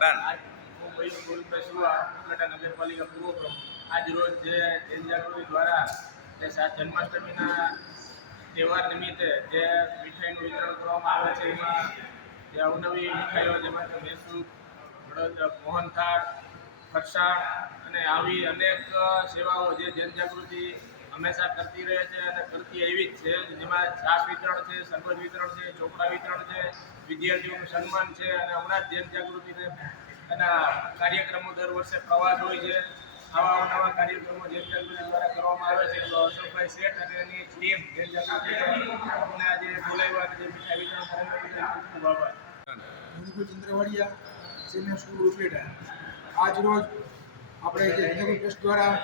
બેન મુંબઈ ગોવિંદભાઈ સુવા ઉપલેટા નગરપાલિકા પૂર્વ આજ રોજ જે જનજાગૃતિ દ્વારા જે જન્માષ્ટમીના તહેવાર નિમિત્તે જે મીઠાઈનું વિતરણ કરવામાં આવે છે જે અવનવી મીઠાઈઓ જેમાં કે મૈસૂર મોહનથાળ ફરસાણ અને આવી અનેક સેવાઓ જે જનજાગૃતિ હંમેશા કરતી રહે છે અને કરતી એવી જ છે. જેમાં છાશ વિતરણ છે સરબત વિતરણ છે, ચોપડા વિતરણ છે, વિદ્યાર્થીઓનું સન્માન છે અને હમણાં જ જનજાગૃતિ એના કાર્યક્રમો દર વર્ષે પ્રવાસ હોય છે. આવા અવનવા કાર્યક્રમો જનજાગૃતિ દ્વારા કરવામાં આવે છે, તો અશોકભાઈ શેઠ અને એની ટીમ જનજાગૃતિ આજે બોલાવ્યા જે મીઠા વિતરણ છે ખૂબ ચંદ્રવાડિયા સ્કૂલ ઉપલેટા આજ રોજ આપણે જે ટ્રસ્ટ દ્વારા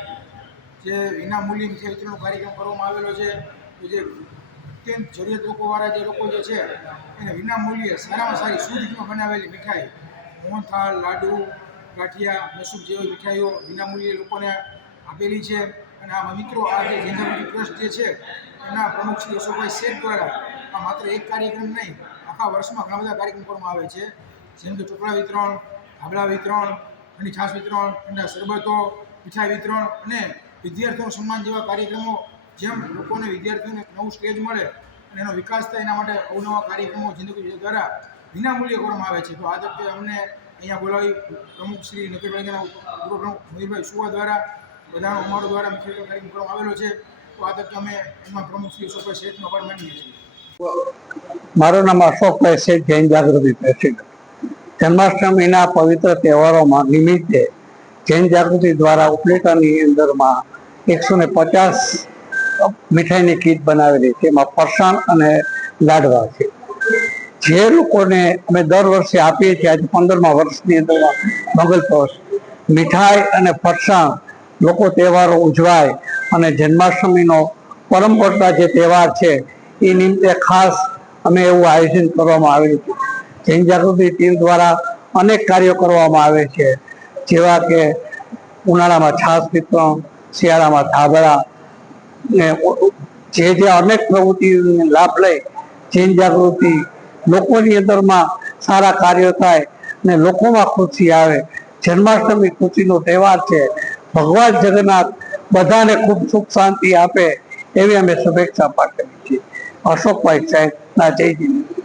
જે વિનામૂલ્ય મૂલ્યે મીઠાઈ વિતરણનો કાર્યક્રમ કરવામાં આવેલો છે જે અત્યંત જરૂરિયાત લોકોવાળા જે લોકો જે છે, એને વિનામૂલ્યે સારામાં સારી શુદ્ધ રીતમાં બનાવેલી મીઠાઈ મોહનથાળ લાડુ, ગાંઠિયા, મસૂર જેવી મીઠાઈઓ વિનામૂલ્યે લોકોને આપેલી છે. અને આ મિત્રો, આ જે જૈનજાગૃતિ ટ્રસ્ટ જે છે, એના પ્રમુખ શ્રી અશોકભાઈ શેઠ દ્વારા આ માત્ર એક કાર્યક્રમ નહીં, આખા વર્ષમાં ઘણા બધા કાર્યક્રમ કરવામાં આવે છે. જેમ કે ચોપડા વિતરણ આબલા વિતરણ ઠંડી છાશ વિતરણ ઠંડા શરબતો, મીઠાઈ વિતરણ અને વિદ્યાર્થીઓનું સન્માન જેવા કાર્યક્રમો જેમ લોકોને વિદ્યાર્થીઓને નવું સ્ટેજ મળે અને એનો વિકાસ થાય એના માટે અવનવા કાર્યક્રમો જિંદગી દ્વારા વિનામૂલ્ય કરવામાં આવે છે. તો આ તરફે અમને અહીંયા બોલાવી પ્રમુખ શ્રી નકરભાઈના પૂર્વ પ્રમુખ મયુરભાઈ સુવા દ્વારા, બધાનો અમારો દ્વારા મુખ્ય કાર્યક્રમ કરવામાં આવેલો છે. તો આ તરફે અમે એમાં પ્રમુખ શ્રી અશોકભાઈ શેઠનો આભાર માનીએ છીએ. મારું નામ અશોકભાઈ શેઠ, જૈન જાગૃતિ પ્રેસિડન્ટ. જન્માષ્ટમીના પવિત્ર તહેવારોમાં નિમિત્તે જૈન જાગૃતિ દ્વારા ઉપલેટાની અંદરમાં એકસો ને પચાસ મીઠાઈની કીટ બનાવેલી એમાં ફરસાણ અને લાડવા છે. જે લોકોને અમે દર વર્ષે આપીએ છીએ, આજે પંદરમા વર્ષની અંદરમાં મંગલ પ્રવેશ મીઠાઈ અને ફરસાણ, લોકો તહેવારો ઉજવાય અને જન્માષ્ટમીનો પરંપરા જે તહેવાર છે, એ નિમિત્તે ખાસ અમે એવું આયોજન કરવામાં આવેલું છે. જૈન જાગૃતિ ટીમ દ્વારા અનેક કાર્યો કરવામાં આવે છે. જેવા કે ઉનાળામાં છાસ વિતરણ શિયાળામાં ધાબળા ને જે જે અનેક પ્રવૃત્તિનો લાભ લઈ જૈન જાગૃતિ લોકોની અંદરમાં સારા કાર્યો થાય ને લોકોમાં ખુશી આવે. જન્માષ્ટમી ખુશીનો તહેવાર છે. ભગવાન જગન્નાથ બધાને ખૂબ સુખ શાંતિ આપે એવી અમે શુભેચ્છા પાઠવી છીએ. અશોકભાઈ સાહેબના જય જીવન